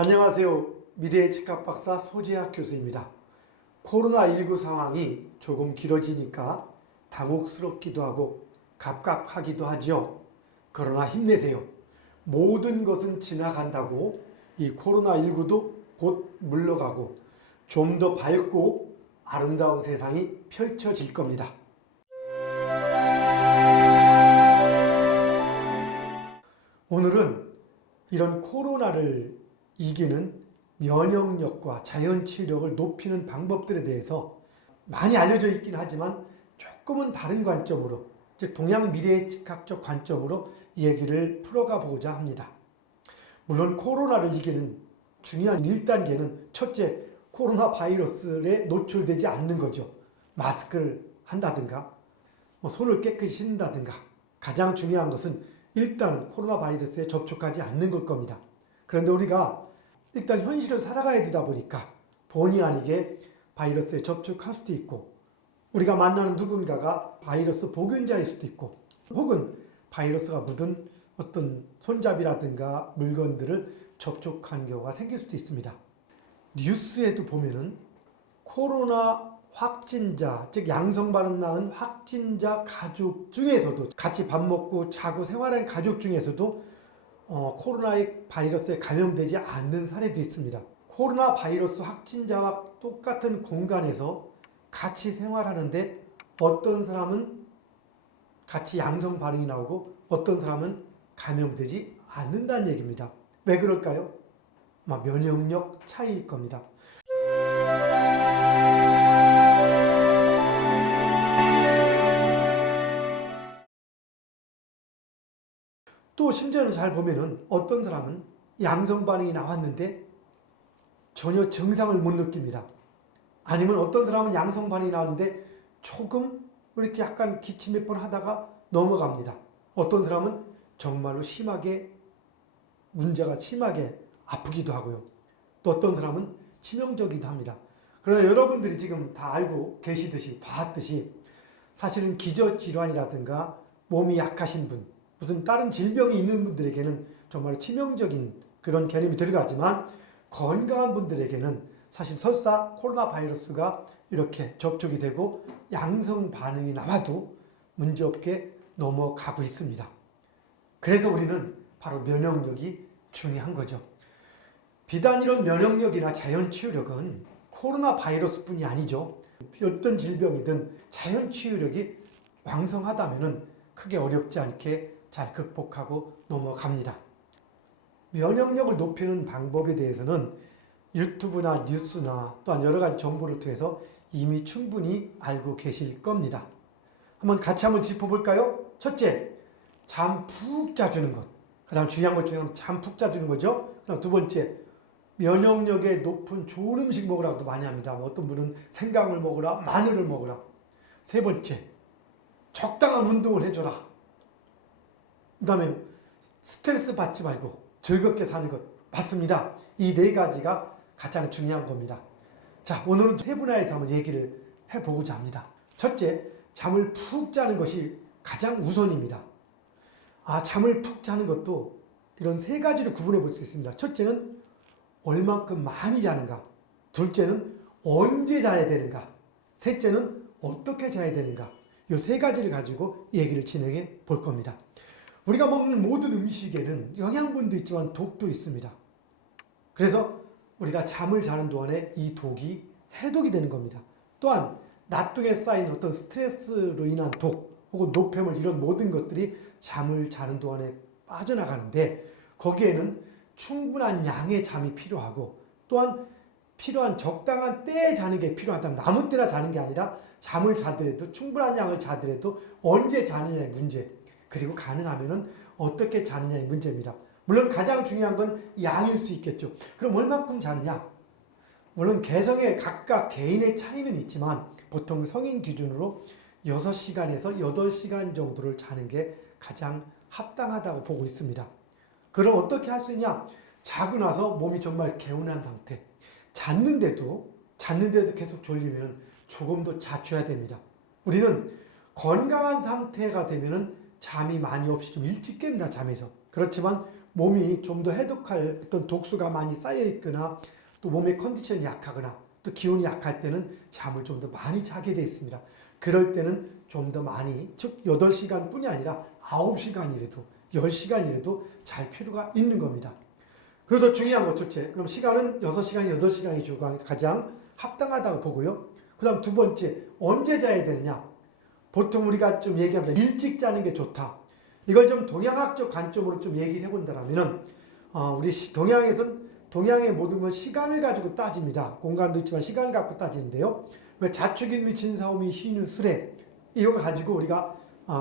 안녕하세요. 미래의 직업박사 소재학 교수입니다. 코로나19 상황이 조금 길어지니까 당혹스럽기도 하고 갑갑하기도 하죠. 그러나 힘내세요. 모든 것은 지나간다고 이 코로나19도 곧 물러가고 좀 더 밝고 아름다운 세상이 펼쳐질 겁니다. 오늘은 이런 코로나를 이기는 면역력과 자연치유력을 높이는 방법들에 대해서 많이 알려져 있긴 하지만 조금은 다른 관점으로, 즉 동양 미래의학적 관점으로 얘기를 풀어가 보고자 합니다. 물론 코로나를 이기는 중요한 1단계는 첫째, 코로나 바이러스에 노출되지 않는 거죠. 마스크를 한다든가 손을 깨끗이 씻는다든가. 가장 중요한 것은 일단 코로나 바이러스에 접촉하지 않는 걸 겁니다. 그런데 우리가 일단 현실을 살아가야 되다 보니까 본의 아니게 바이러스에 접촉할 수도 있고, 우리가 만나는 누군가가 바이러스 보균자일 수도 있고, 혹은 바이러스가 묻은 어떤 손잡이라든가 물건들을 접촉한 경우가 생길 수도 있습니다. 뉴스에도 보면은 코로나 확진자, 즉 양성 반응 나은 확진자 가족 중에서도, 같이 밥 먹고 자고 생활하는 가족 중에서도 코로나의 바이러스에 감염되지 않는 사례도 있습니다. 코로나 바이러스 확진자와 똑같은 공간에서 같이 생활하는데 어떤 사람은 같이 양성 반응이 나오고 어떤 사람은 감염되지 않는다는 얘기입니다. 왜 그럴까요? 아마 면역력 차이일 겁니다. 또 심지어는 잘 보면은 어떤 사람은 양성 반응이 나왔는데 전혀 증상을 못 느낍니다. 아니면 어떤 사람은 양성 반응이 나왔는데 조금 이렇게 약간 기침 몇 번 하다가 넘어갑니다. 어떤 사람은 정말로 문제가 심하게 아프기도 하고요. 또 어떤 사람은 치명적이기도 합니다. 그러나 여러분들이 지금 다 알고 계시듯이, 봤듯이 사실은 기저질환이라든가 몸이 약하신 분, 무슨 다른 질병이 있는 분들에게는 정말 치명적인 그런 개념이 들어가지만, 건강한 분들에게는 사실 설사 코로나 바이러스가 이렇게 접촉이 되고 양성 반응이 나와도 문제없게 넘어가고 있습니다. 그래서 우리는 바로 면역력이 중요한 거죠. 비단 이런 면역력이나 자연치유력은 코로나 바이러스뿐이 아니죠. 어떤 질병이든 자연치유력이 왕성하다면 크게 어렵지 않게 잘 극복하고 넘어갑니다. 면역력을 높이는 방법에 대해서는 유튜브나 뉴스나 또한 여러 가지 정보를 통해서 이미 충분히 알고 계실 겁니다. 같이 한번 짚어볼까요? 첫째, 잠 푹 자주는 것. 가장 중요한 것 중에 잠 푹 자주는 거죠. 그다음 두 번째, 면역력에 높은 좋은 음식 먹으라고도 많이 합니다. 어떤 분은 생강을 먹으라, 마늘을 먹으라. 세 번째, 적당한 운동을 해줘라. 그 다음에 스트레스 받지 말고 즐겁게 사는 것. 맞습니다. 이 네 가지가 가장 중요한 겁니다. 자, 오늘은 세분화해서 한번 얘기를 해보고자 합니다. 첫째, 잠을 푹 자는 것이 가장 우선입니다. 잠을 푹 자는 것도 이런 세 가지로 구분해 볼 수 있습니다. 첫째는 얼만큼 많이 자는가. 둘째는 언제 자야 되는가. 셋째는 어떻게 자야 되는가. 이 세 가지를 가지고 얘기를 진행해 볼 겁니다. 우리가 먹는 모든 음식에는 영양분도 있지만 독도 있습니다. 그래서 우리가 잠을 자는 동안에 이 독이 해독이 되는 겁니다. 또한 낮 동에 쌓인 어떤 스트레스로 인한 독 혹은 노폐물, 이런 모든 것들이 잠을 자는 동안에 빠져나가는데, 거기에는 충분한 양의 잠이 필요하고, 또한 필요한 적당한 때에 자는 게 필요하다면, 아무 때나 자는 게 아니라 잠을 자더라도 충분한 양을 자더라도 언제 자느냐의 문제, 그리고 가능하면은 어떻게 자느냐의 문제입니다. 물론 가장 중요한 건 양일 수 있겠죠. 그럼 얼마큼 자느냐? 물론 개성에 각각 개인의 차이는 있지만 보통 성인 기준으로 6시간에서 8시간 정도를 자는 게 가장 합당하다고 보고 있습니다. 그럼 어떻게 할 수 있냐? 자고 나서 몸이 정말 개운한 상태. 잤는데도 계속 졸리면 조금 더 자줘야 됩니다. 우리는 건강한 상태가 되면은 잠이 많이 없이 좀 일찍 깹니다, 잠에서. 그렇지만 몸이 좀 더 해독할 어떤 독소가 많이 쌓여 있거나 또 몸의 컨디션이 약하거나 또 기운이 약할 때는 잠을 좀 더 많이 자게 되어 있습니다. 그럴 때는 좀 더 많이, 즉 8시간 뿐이 아니라 9시간이라도 10시간이라도 잘 필요가 있는 겁니다. 그래서 중요한 것 첫째, 그럼 시간은 6시간, 8시간이 가장 합당하다고 보고요. 그 다음 두 번째, 언제 자야 되느냐? 보통 우리가 좀 얘기합니다. 일찍 자는 게 좋다. 이걸 좀 동양학적 관점으로 좀 얘기를 해본다면은, 우리 동양의 모든 건 시간을 가지고 따집니다. 공간도 있지만 시간을 갖고 따지는데요. 왜 자축인미 진사오미 신유술에 이걸 가지고 우리가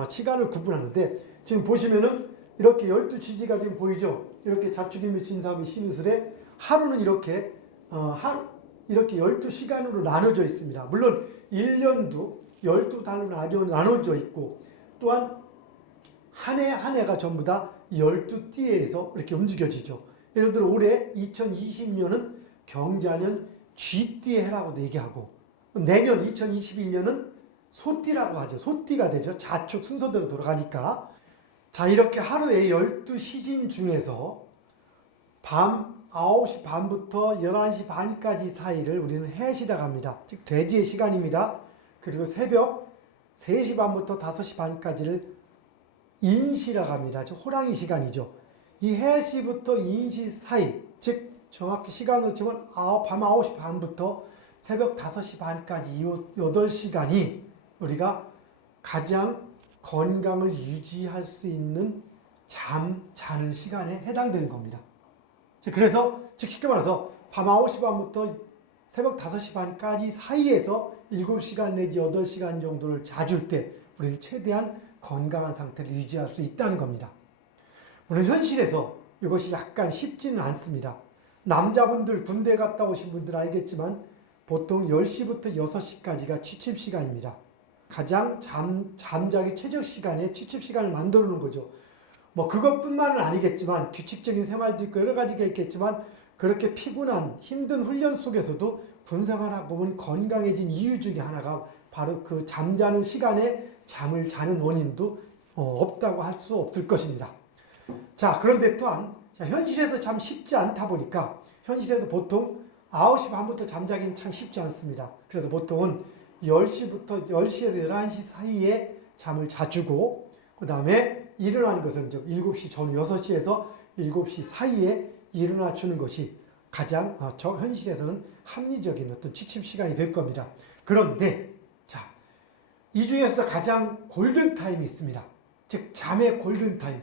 시간을 구분하는데, 지금 보시면은 이렇게 12지지가 지금 보이죠? 이렇게 자축인미 진사오미 신유술에 하루는 이렇게 이렇게 12시간으로 나눠져 있습니다. 물론 1년도 12달로 나눠져 있고, 또한 한 해 한 해가 전부 다 12띠에서 이렇게 움직여지죠. 예를 들어 올해 2020년은 경자년 쥐띠의 해라고도 얘기하고, 내년 2021년은 소띠라고 하죠. 소띠가 되죠. 자축 순서대로 돌아가니까. 자, 이렇게 하루에 12시진 중에서 밤 9시 반부터 11시 반까지 사이를 우리는 해시라고 합니다. 즉 돼지의 시간입니다. 그리고 새벽 3시 반부터 5시 반까지를 인시라고 합니다. 즉 호랑이 시간이죠. 이 해시부터 인시 사이, 즉 정확히 시간으로 치면 밤 9시 반부터 새벽 5시 반까지 이 8시간이 우리가 가장 건강을 유지할 수 있는 자는 시간에 해당되는 겁니다. 그래서 즉 쉽게 말해서 밤 9시 반부터 새벽 5시 반까지 사이에서 7시간 내지 8시간 정도를 자줄 때 우리는 최대한 건강한 상태를 유지할 수 있다는 겁니다. 물론 현실에서 이것이 약간 쉽지는 않습니다. 남자분들 군대 갔다 오신 분들 알겠지만 보통 10시부터 6시까지가 취침시간입니다. 가장 잠자기 최적 시간에 취침시간을 만들어 놓은 거죠. 뭐 그것뿐만은 아니겠지만 규칙적인 생활도 있고 여러 가지가 있겠지만 그렇게 피곤한 힘든 훈련 속에서도 군생활하고 보면 건강해진 이유 중에 하나가 바로 그 잠자는 시간에 잠을 자는 원인도 없다고 할 수 없을 것입니다. 자, 그런데 또한 현실에서 참 쉽지 않다 보니까 현실에서 보통 9시 반부터 잠자기는 참 쉽지 않습니다. 그래서 보통은 10시에서 11시 사이에 잠을 자주고 그 다음에 일어나는 것은 7시 전후 6시에서 7시 사이에 일어나 주는 것이 가장 현실에서는 합리적인 어떤 취침 시간이 될 겁니다. 그런데 자, 이 중에서도 가장 골든타임이 있습니다. 즉 잠의 골든타임.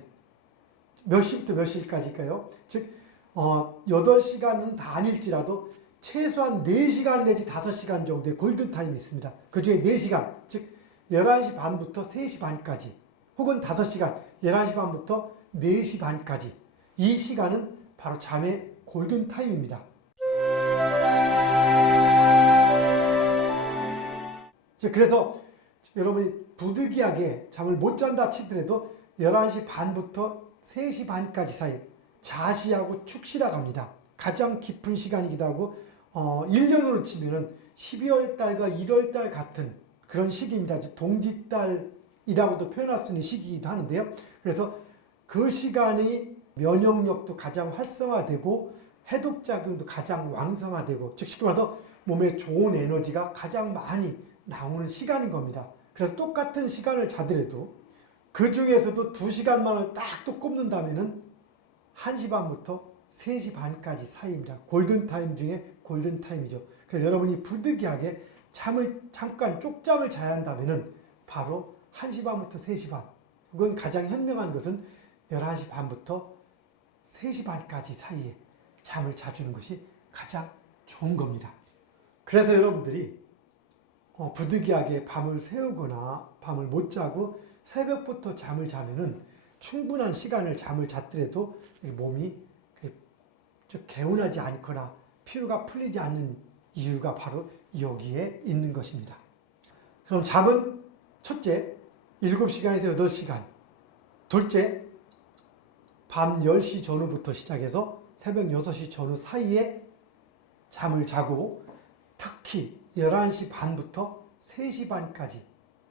몇 시부터 몇 시까지일까요? 즉 8시간은 다 아닐지라도 최소한 4시간 내지 5시간 정도의 골든타임이 있습니다. 그 중에 4시간, 즉 11시 반부터 3시 반까지 혹은 5시간, 11시 반부터 4시 반까지 이 시간은 바로 잠의 골든타임입니다. 그래서 여러분이 부득이하게 잠을 못 잔다 치더라도 11시 반부터 3시 반까지 사이 자시하고 축시라고 합니다. 가장 깊은 시간이기도 하고 1년으로 치면은 12월 달과 1월 달 같은 그런 시기입니다. 동짓달이라고도 표현할 수 있는 시기이기도 하는데요. 그래서 그 시간이 면역력도 가장 활성화되고 해독작용도 가장 왕성화되고 즉 쉽게 말해서 몸에 좋은 에너지가 가장 많이 나오는 시간인 겁니다. 그래서 똑같은 시간을 자더라도 그 중에서도 2시간만을 딱 또 꼽는다면은 1시 반부터 3시 반까지 사이입니다. 골든타임 중에 골든타임이죠. 그래서 여러분이 부득이하게 잠깐 쪽잠을 자야 한다면은 바로 1시 반부터 3시 반 혹은 가장 현명한 것은 11시 반부터 3시 반까지 사이에 잠을 자주는 것이 가장 좋은 겁니다. 그래서 여러분들이 부득이하게 밤을 새우거나 밤을 못 자고 새벽부터 잠을 자면은 충분한 시간을 잠을 잤더라도 몸이 개운하지 않거나 피로가 풀리지 않는 이유가 바로 여기에 있는 것입니다. 그럼 잠은 첫째 7시간에서 8시간, 둘째 밤 10시 전후부터 시작해서 새벽 6시 전후 사이에 잠을 자고 특히 11시 반부터 3시 반까지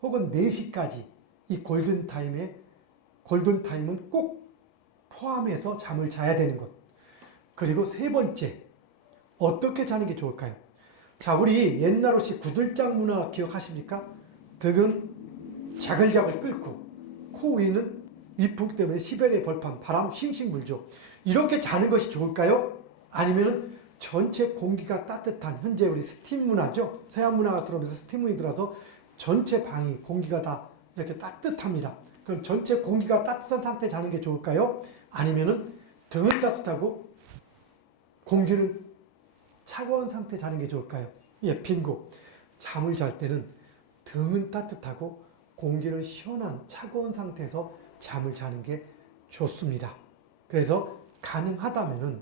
혹은 4시까지 이 골든타임은 꼭 포함해서 잠을 자야 되는 것. 그리고 세 번째, 어떻게 자는 게 좋을까요? 자, 우리 옛날로식 구들장 문화 기억하십니까? 등은 자글자글 끓고 코 위는 이풍 때문에 시베리아 벌판, 바람 싱싱 불죠. 이렇게 자는 것이 좋을까요? 아니면은 전체 공기가 따뜻한, 현재 우리 스팀 문화죠. 서양 문화가 들어오면서 스팀문이 들어서 전체 방이 공기가 다 이렇게 따뜻합니다. 그럼 전체 공기가 따뜻한 상태에 자는 게 좋을까요? 아니면은 등은 따뜻하고 공기는 차가운 상태에 자는 게 좋을까요? 예, 빙고. 잠을 잘 때는 등은 따뜻하고 공기는 시원한 차가운 상태에서 잠을 자는 게 좋습니다. 그래서 가능하다면은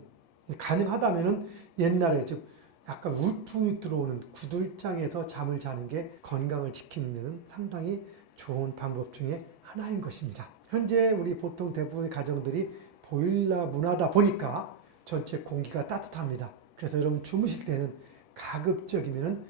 옛날에 좀 약간 우풍이 들어오는 구들장에서 잠을 자는 게 건강을 지키는 데는 상당히 좋은 방법 중에 하나인 것입니다. 현재 우리 보통 대부분의 가정들이 보일러 문화다 보니까 전체 공기가 따뜻합니다. 그래서 여러분 주무실 때는 가급적이면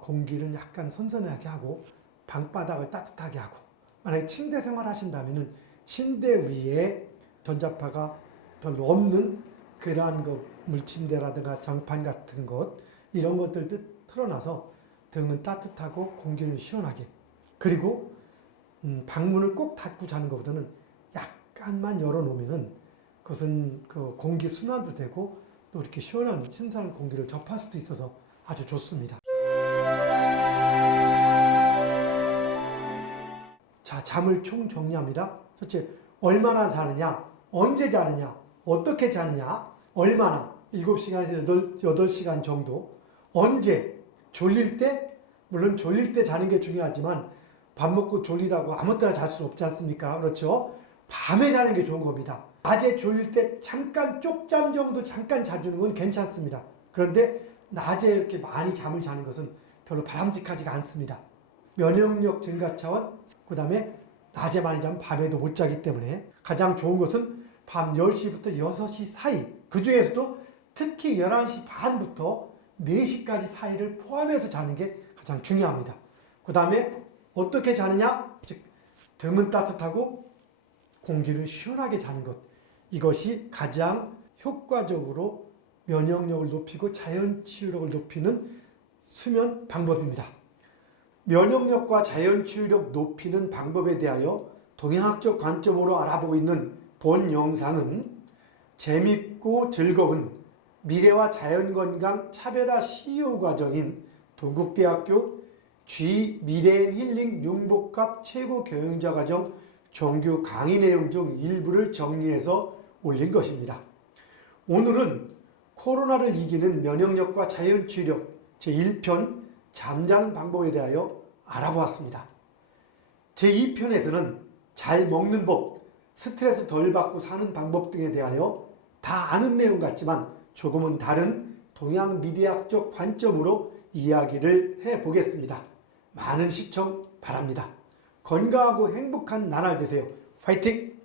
공기를 약간 선선하게 하고 방바닥을 따뜻하게 하고, 만약에 침대 생활 하신다면 침대 위에 전자파가 별로 없는 그러한 물침대라든가 장판 같은 것, 이런 것들도 틀어놔서 등은 따뜻하고 공기는 시원하게, 그리고 방문을 꼭 닫고 자는 것보다는 약간만 열어놓으면은 그것은 그 공기 순환도 되고 또 이렇게 시원한 신선한 공기를 접할 수도 있어서 아주 좋습니다. 자, 잠을 총 정리합니다. 첫째, 얼마나 자느냐, 언제 자느냐, 어떻게 자느냐, 얼마나, 7시간에서 8시간 정도, 언제, 졸릴 때, 물론 졸릴 때 자는 게 중요하지만 밥 먹고 졸리다고 아무 때나 잘 수는 없지 않습니까? 그렇죠? 밤에 자는 게 좋은 겁니다. 낮에 졸릴 때 잠깐 쪽잠 정도 잠깐 자주는 건 괜찮습니다. 그런데 낮에 이렇게 많이 잠을 자는 것은 별로 바람직하지가 않습니다. 면역력 증가 차원, 그 다음에 낮에 많이 자면 밤에도 못 자기 때문에 가장 좋은 것은 밤 10시부터 6시 사이, 그 중에서도 특히 11시 반부터 4시까지 사이를 포함해서 자는 게 가장 중요합니다. 그 다음에 어떻게 자느냐? 즉 등은 따뜻하고 공기를 시원하게 자는 것, 이것이 가장 효과적으로 면역력을 높이고 자연치유력을 높이는 수면 방법입니다. 면역력과 자연치유력 높이는 방법에 대하여 동양학적 관점으로 알아보고 있는 본 영상은 재밌고 즐거운 미래와 자연건강 차별화 CEO 과정인 동국대학교 G 미래앤힐링 융복합 최고 경영자 과정 정규 강의 내용 중 일부를 정리해서 올린 것입니다. 오늘은 코로나를 이기는 면역력과 자연치유력 제1편 잠자는 방법에 대하여 알아보았습니다. 제2편에서는 잘 먹는 법, 스트레스 덜 받고 사는 방법 등에 대하여 다 아는 내용 같지만 조금은 다른 동양 미디어학적 관점으로 이야기를 해보겠습니다. 많은 시청 바랍니다. 건강하고 행복한 나날 되세요. 파이팅!